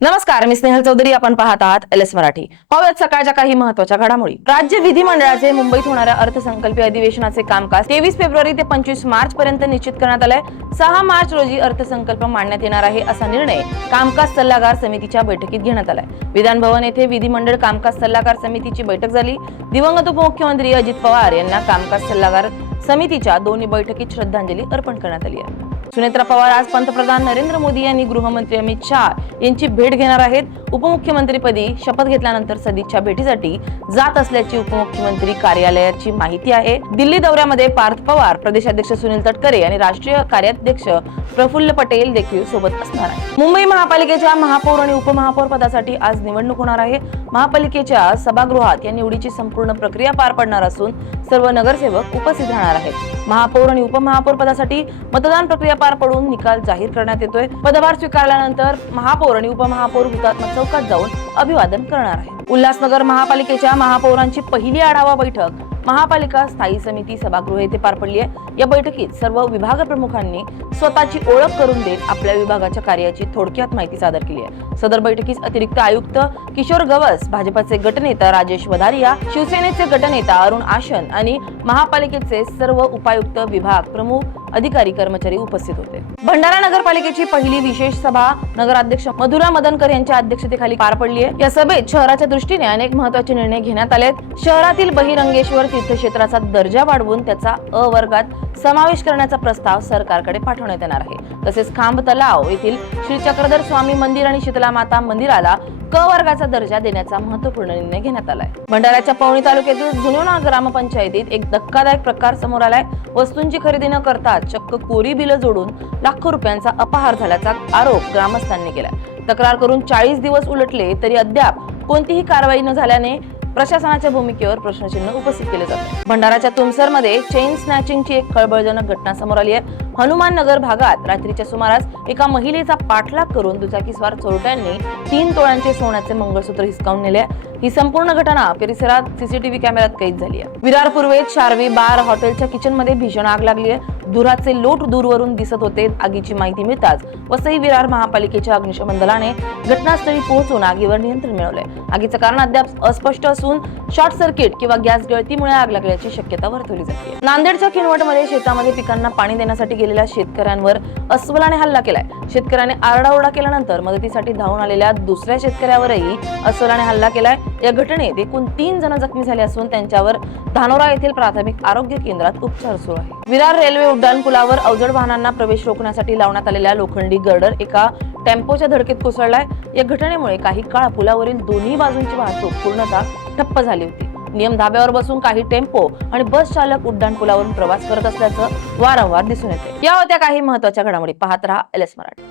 नमस्कार, मी स्नेहल चौधरी. आपण पाहत आहात LS मराठी. पाहूयात सकाळच्या काही महत्त्वाच्या घडामोडी. राज्य विधिमंडळाचे मुंबईत होणाऱ्या अर्थसंकल्पीय अधिवेशनाचे कामकाज 23 फेब्रुवारी ते 25 मार्च पर्यंत निश्चित करण्यात आलंय. 6 मार्च रोजी अर्थसंकल्प मांडण्यात येणार आहे असा निर्णय कामकाज सल्लागार समितीच्या बैठकीत घेण्यात आलाय. विधान भवन येथे विधिमंडळ कामकाज सल्लागार समितीची बैठक झाली. दिवंगत उपमुख्यमंत्री अजित पवार यांना कामकाज सल्लागार समितीच्या दोन्ही बैठकीत श्रद्धांजली अर्पण करण्यात आली आहे. सुनेत्रा पवार आज पंतप्रधान नरेंद्र मोदी यांनी गृहमंत्री अमित शाह यांची भेट घेणार आहेत. उपमुख्यमंत्रीपदी शपथ घेतल्यानंतर सदिच्छा भेटीसाठी जात असल्याची उपमुख्यमंत्री कार्यालयाची माहिती आहे. दिल्ली दौऱ्यामध्ये पार्थ पवार, प्रदेशाध्यक्ष सुनील तटकरे आणि राष्ट्रीय कार्याध्यक्ष प्रफुल्ल पटेल देखील सोबत असणार आहेत. मुंबई महापालिकेच्या महापौर आणि उपमहापौर पदासाठी आज निवडणूक होणार आहे. महापालिकेच्या सभागृहात या निवडीची संपूर्ण प्रक्रिया पार पडणार असून सर्व नगरसेवक उपस्थित राहणार आहेत. महापौर आणि उपमहापौर पदासाठी मतदान प्रक्रिया पार पडून निकाल जाहीर करण्यात येतोय. पदभार स्वीकारल्यानंतर महापौर आणि उपमहापौर हुतात्मा चौकात जाऊन अभिवादन करणार आहेत. उल्हासनगर महापालिकेच्या महापौरांची पहिली आढावा बैठक महापालिका स्थायी समिती सभागृह येथे पार पडली आहे. या बैठकीत सर्व विभाग प्रमुखांनी स्वतःची ओळख करून देत आपल्या विभागाच्या कार्याची थोडक्यात माहिती सादर केली आहे. सदर बैठकीस अतिरिक्त आयुक्त किशोर गवस, भाजपाचे गटनेता राजेश वधारिया, शिवसेनेचे गटनेता अरुण आशन आणि महापालिकेचे सर्व उपायुक्त, विभाग प्रमुख, अधिकारी, कर्मचारी उपस्थित होते. भंडारा नगरपालिकेची पहिली विशेष सभा नगराध्यक्ष मधुरा मदनकर यांच्या अध्यक्षतेखाली पार पडली आहे. या सभेत शहराच्या दृष्टीने अनेक महत्त्वाचे निर्णय घेण्यात आले. शहरातील बहिरंगेश्वर तीर्थक्षेत्राचा दर्जा वाढवून त्याचा अ वर्गात समावेश करण्याचा प्रस्ताव सरकारकडे पाठवण्यात येणार आहे. तसेच खांब तलाव येथील श्री चक्रधर स्वामी मंदिर आणि शीतला माता मंदिराला क वर्गाचा दर्जा देण्याचा महत्त्वपूर्ण निर्णय घेण्यात आलाय. भंडाऱ्याच्या पवनी तालुक्यातील जुनोणा ग्रामपंचायतीत एक धक्कादायक प्रकार समोर आलाय. वस्तूंची खरेदी न करता चक्क कोरी बिलं जोडून लाखो रुपयांचा अपहार झाल्याचा आरोप ग्रामस्थांनी केलाय. तक्रार करून 40 दिवस उलटले तरी अद्याप कोणतीही कारवाई न झाल्याने प्रशासनाच्या भूमिकेवर प्रश्नचिन्ह उपस्थित केले जाते. भंडाराच्या तुमसरमध्ये चेन स्नॅचिंगची एक खळबळजनक घटना समोर आली आहे. हनुमान नगर भागात रात्रीच्या सुमारास एका महिलेचा पाठलाग करून दुचाकीस्वार चोरट्यांनी 3 तोळ्यांचे सोन्याचे मंगळसूत्र हिसकावून नेले. ही संपूर्ण घटना परिसरात सीसीटीव्ही कॅमेऱ्यात कैद झाली आहे. विरार पूर्वेत शार्वी बार हॉटेलच्या किचन मध्ये भीषण आग लागली आहे. धुराचे लोट दूरवरून दिसत होते. आगीची माहिती मिळताच वसई विरार महापालिकेच्या अग्निशमन दलाने घटनास्थळी पोहोचून आगीवर नियंत्रण मिळवले. आगीचं कारण अद्याप अस्पष्ट असून शॉर्ट सर्किट किंवा गॅस गळतीमुळे आग लागल्याची शक्यता वर्तवली जाते. नांदेडच्या किनवटमध्ये शेतामध्ये पिकांना पाणी देण्यासाठी गेलेल्या शेतकऱ्यांवर अस्वलाने हल्ला केलाय. शेतकऱ्याने आरडाओरडा केल्यानंतर मदतीसाठी धावून आलेल्या दुसऱ्या शेतकऱ्यावरही अस्वलाने हल्ला केलाय. या घटनेत एकूण 3 जण जखमी झाले असून त्यांच्यावर धानोरा येथील प्राथमिक आरोग्य केंद्रात उपचार सुरू आहे. विरार रेल्वे उड्डाणपुलावर अवजड वाहनांना प्रवेश रोखण्यासाठी लावण्यात आलेल्या लोखंडी गर्डर एका टेम्पोच्या धडकेत कोसळलाय. या घटनेमुळे काही काळ पुलावरील दोन्ही बाजूंची वाहतूक पूर्णतः ठप्प झाली होती. नियम धाब्यावर बसून काही टेम्पो आणि बस चालक उड्डाणपुलावरून प्रवास करत असल्याचं वारंवार दिसून येते. या होत्या काही महत्त्वाच्या घडामोडी. पाहत रहा LS मराठी.